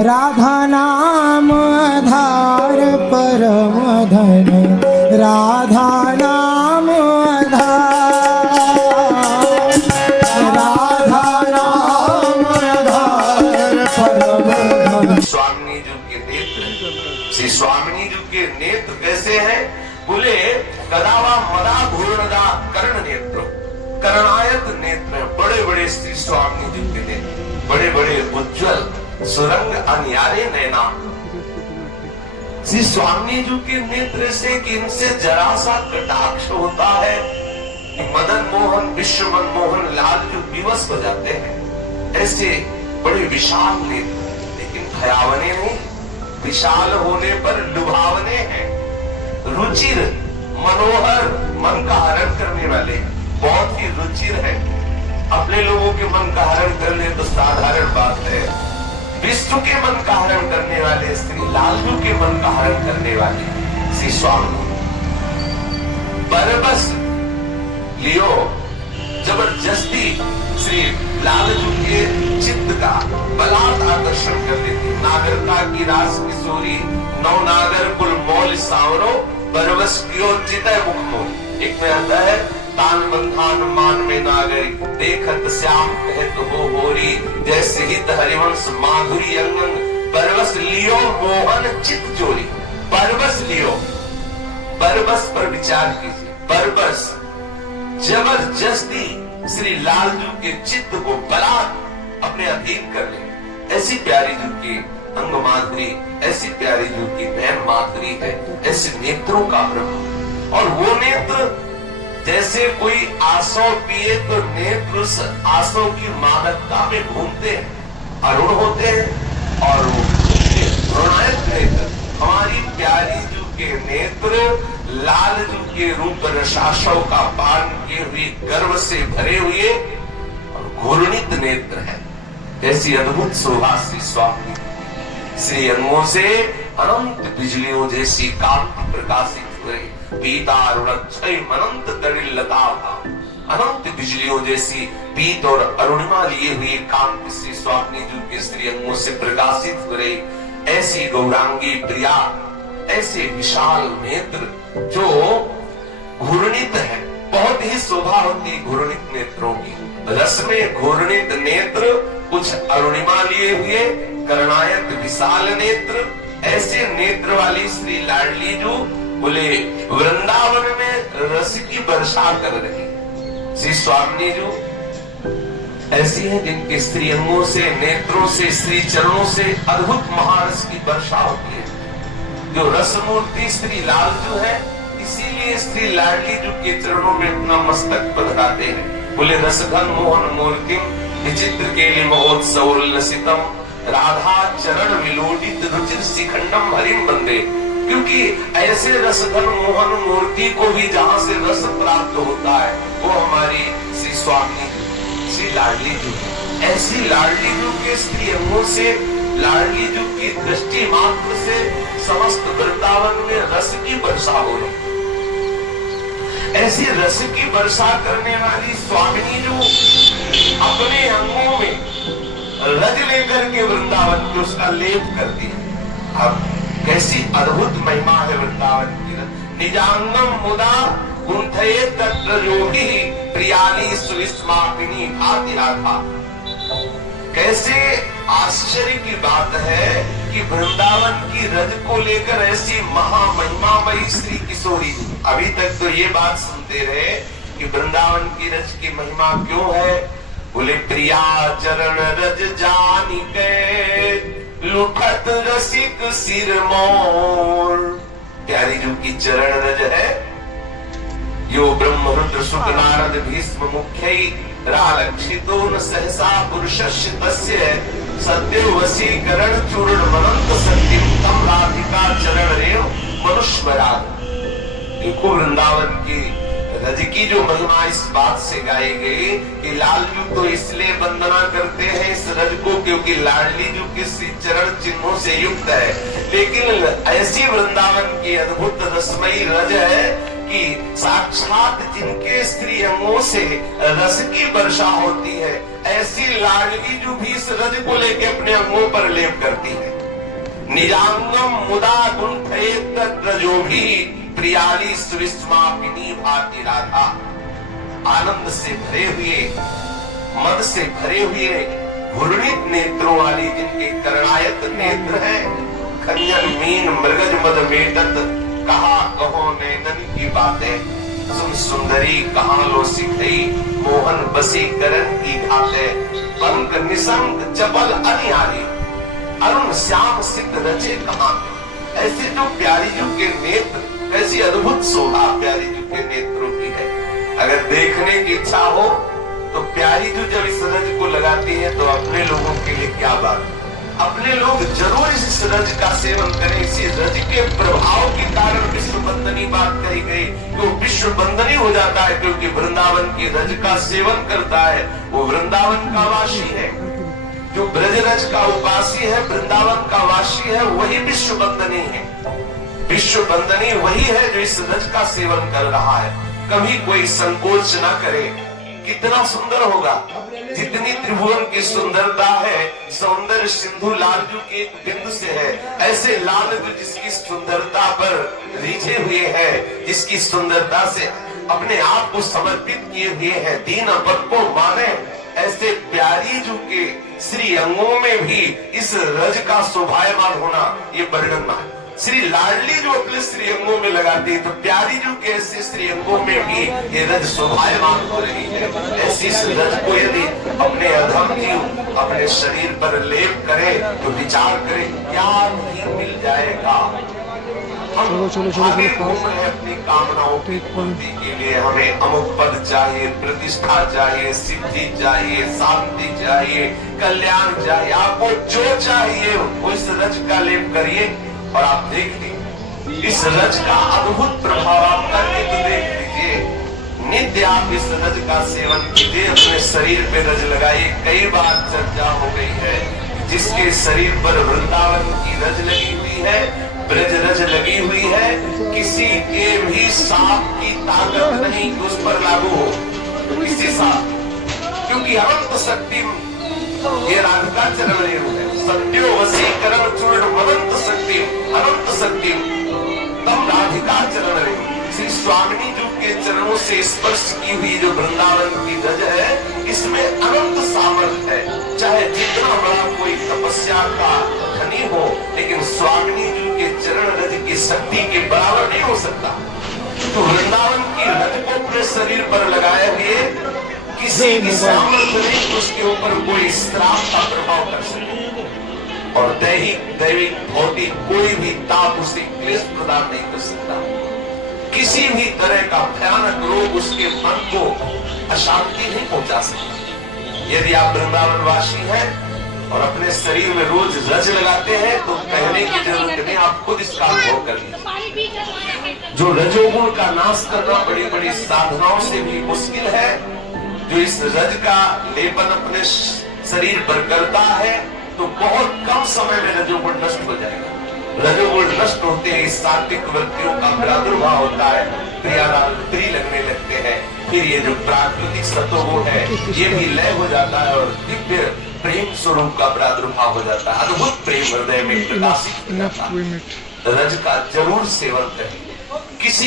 राधा नाम आधार परम धन, राधा नाम आधार, राधा नाम आधार परम धन। स्वामिनी जी के नेत्र, श्री स्वामिनी जी के नेत्र कैसे हैं? बोले गदावा मदा घूर्णदा कर्ण नेत्र, करणायत नेत्र, बड़े बड़े श्री स्वामिनी जी के नेत्र, बड़े बड़े उज्जवल सुरंग अनियारे नैना। श्री स्वामी जी के नेत्र से कि इनसे जरा सा कटाक्ष होता है कि मदन मोहन विश्व मनमोहन लाल जो विवश हो जाते हैं। ऐसे बड़े विशाल नेत्र, लेकिन भयावने नहीं, विशाल होने पर लुभावने हैं, रुचिर मनोहर, मन का हरण करने वाले, बहुत ही रुचिर है। अपने लोगों के मन का हरण कर ले तो साधारण बात है, विष्णु के मन का हरण करने वाले, श्री लालजू के मन का हरण करने वाले श्री स्वामी बरबस लियो जबरदस्ती श्री लालजू के चित्त का बलात् आकर्षण कर लेती। नागरता की रास किशोरी नौ नागर कुल मौल सावरो बरबस कियो चितय मुख मोल। एक में आता है तान बंधान मान में नागरी देखत श्याम कहत हो होरी, जैसे हित हरिवंश माधुरी अंगन बरबस लियो मोहन चित चोरी। बरबस लियो, बरबस पर विचार कीजिए। बरबस जबरदस्ती श्री लालजू के चित्त को बलात् अपने अधीन कर ले। ऐसी प्यारी जू की अंग माधुरी, ऐसी प्यारी जू की नैन माधुरी है, ऐसे नेत्रों का प्रभाव। और वो नेत्र जैसे कोई आसो पिए तो नेत्र उस आसो की मादकता में घूमते हैं, अरुण होते हैं, और रुणायत नेत्र हमारी प्यारी जू के नेत्र लाल जू के रूप रसाशव का पान किए हुए गर्व से भरे हुए और घूर्णित नेत्र है। ऐसी अद्भुत शोभा श्री स्वामी श्री अंगों से अनंत बिजलियों जैसी कांति प्रकाशित हुए। पीतारुणक्षय मनंत तड़िल्लता, अनंत बिजलियों जैसी पीत और अरुणिमा लिए हुए कांति श्री स्वामी जी के श्री अंगों से प्रकाशित हो रही। ऐसी गौरांगी प्रिया, ऐसे विशाल नेत्र जो घूर्णित है, बहुत ही शोभा होती घूर्णित नेत्रों की। रस में घूर्णित नेत्र, कुछ अरुणिमा लिए हुए, करणायत विशाल नेत्र, ऐसे नेत्र वाली श्री लाडली जू बोले वृंदावन में रस की वर्षा कर रही। श्री स्वामी जी ऐसी है जिनके श्री अंगों से, नेत्रों से, श्री चरणों से अद्भुत महारस की वर्षा होती है। जो रस मूर्ति श्री लालजू है, इसीलिए श्री लाडली जू के चरणों में अपना मस्तक पधराते हैं। बोले रसघन मोहन मूर्तिम विचित्र केलि महोत्सव उल्लसितम, राधा चरण विलोडित रुचिर शिखंडम हरिम बंदे। क्योंकि ऐसे रसघन मोहन मूर्ति को भी जहां से रस प्राप्त होता है वो हमारी श्री स्वामी श्री लाडली जी। ऐसी लाडली जी के श्री अंगों से, लाडली जी की दृष्टि मात्र से समस्त वृंदावन में रस की वर्षा हो रही। ऐसी रस की वर्षा करने वाली स्वामिनी जो अपने अंगों में रज लेकर के वृंदावन को उसका लेप कर दिया। अब कैसी अद्भुत महिमा है वृंदावन की। निजांगम मुदा गुंथये तत्र योगी प्रियानी सुविस्मापिनी भाति राधा। कैसे आश्चर्य की बात है कि वृंदावन की रज को लेकर ऐसी महामहिमामयी श्री किशोरी। अभी तक तो ये बात सुनते रहे कि वृंदावन की रज की महिमा क्यों है। बोले प्रिया चरण रज जानी के लुठत रसिक सिर मोर। प्यारी जो की चरण रज है, यो ब्रह्म रुद्र शुक नारद भीष्म मुख्य रालक्षितो न सहसा पुरुषस्य तस्य सद्यो वशीकरण चूर्ण मनंत सत्यम तम राधिका चरण रेव मनुष्यराग। देखो वृंदावन की रज की जो महिमा इस बात से गाई गई कि लालजू तो इसलिए वंदना करते हैं इस रज को क्योंकि लाडली जू के श्री चरण चिन्हों से युक्त है। लेकिन ऐसी वृंदावन की अद्भुत रसमयी रज है कि साक्षात जिनके स्त्री अंगों से रस की वर्षा होती है, ऐसी लाडली जो भी इस रज को लेके अपने अंगों पर लेप करती है। निजांगम मुदा गुंठेत रजो भी प्रियाली सुविस्मापिनी भाति राधा। आनंद से भरे हुए, मद से भरे हुए घूर्णित नेत्रों वाली जिनके कर्णायत नेत्र हैं, खंजन मीन मृगज मद मेटत, कहा कहो नैनन की बातें, सुन सुंदरी कहाँ लो सिखई, मोहन बसी करन की घाते, पंक निसंग चपल अनियारी, अरुण श्याम सिद्ध रचे कहाँ। ऐसे जो प्यारी जी के नेत्र, ऐसी अद्भुत शोभा प्यारी जी के नेत्रों की है। अगर देखने की इच्छा हो तो प्यारी जी जब इस रज को लगाती है तो अपने लोगों के लिए क्या बात, अपने लोग जरूर इस रज का सेवन करें। इसी रज के प्रभाव के कारण विश्व बंदनी बात कही गई, वो विश्व बंदनी हो जाता है क्योंकि वृंदावन की रज का सेवन करता है, वो वृंदावन का वासी है। जो ब्रज रज का उपासी है, वृंदावन का वासी है, वही विश्व बंदनी है। विश्व बंदनी वही है जो इस रज का सेवन कर रहा है। कभी कोई संकोच ना करे। कितना सुंदर होगा, जितनी त्रिभुवन की सुंदरता है, सौंदर्य सिंधु लालजू की एक बिंदु से है। ऐसे लालजू जिसकी सुंदरता पर रिझे हुए है, जिसकी सुंदरता से अपने आप को समर्पित किए हुए हैं, दीन पद को माने, ऐसे प्यारी जू के श्री अंगों में भी इस रज का शोभायमान होना ये वर्णन है। श्री लाडली जो अपने श्री अंगों में लगाती है, तो प्यारी जो के ऐसे श्री अंगों में भी ये रज शोभायमान हो रही है। ऐसी इस रज को यदि अपने अधम जीव अपने शरीर पर लेप करे तो विचार करे क्या नहीं मिल जाएगा। हम आगे घूम रहे अपनी कामनाओं की पूर्ति के लिए। हमें अमुक पद चाहिए, प्रतिष्ठा चाहिए, सिद्धि चाहिए, शांति चाहिए, कल्याण चाहिए। आपको जो चाहिए वो इस रज का लेप करिए और आप देखिए इस रज का अद्भुत प्रभाव आप करके तो देख लीजिए। नित्य आप इस रज का सेवन कीजिए, अपने शरीर पे रज लगाइए। कई बार चर्चा हो गई है, जिसके शरीर पर वृंदावन की रज लगी हुई है, ब्रज रज लगी हुई है, किसी के भी सांप की ताकत नहीं उस पर लागू हो, किसी सांप, क्योंकि अनंत शक्ति ये राधिका चरण है। सत्यो वसीकरण चूर्ण मदंत शक्ति, अनंत शक्ति तम राधिका चरण है। श्री स्वामिनी जी के चरणों से स्पर्श की हुई जो वृंदावन की रज है, इसमें अनंत सामर्थ्य है। चाहे जितना बड़ा कोई तपस्या का धनी हो, लेकिन स्वामिनी जी के चरण रज की शक्ति के बराबर नहीं हो सकता। तो वृंदावन की रज को अपने शरीर पर लगाए हुए किसी की सामर्थ्य नहीं उसके ऊपर कोई श्राप का प्रभाव कर सके, और दैविक भौतिक कोई भी ताप उसे क्लेश प्रदान नहीं कर सकता। किसी भी तरह का भयानक रोग उसके मन को अशांति नहीं पहुंचा सकता। यदि आप वृंदावन वासी हैं और अपने शरीर में रोज रज लगाते हैं तो कहने की जरूरत नहीं, आप खुद इसका अनुभव कर लीजिए। जो रजोगुण का नाश करना बड़ी बड़ी साधनाओं से भी मुश्किल है, जो इस रज का लेपन अपने शरीर पर करता है तो बहुत कम समय में रजोगुण नष्ट हो जाएगा। रजोगुण नष्ट होते हैं, सात्विक वृत्तियों का प्रादुर्भाव होता है, प्रिय लगने लगते हैं। फिर ये जो प्राकृतिक सत्वगुण है ये भी लय हो जाता है और दिव्य प्रेम स्वरूप का प्रादुर्भाव हो जाता है। अद्भुत प्रेम हृदय में प्रकाशित हो जाता है। रज का जरूर सेवन करें।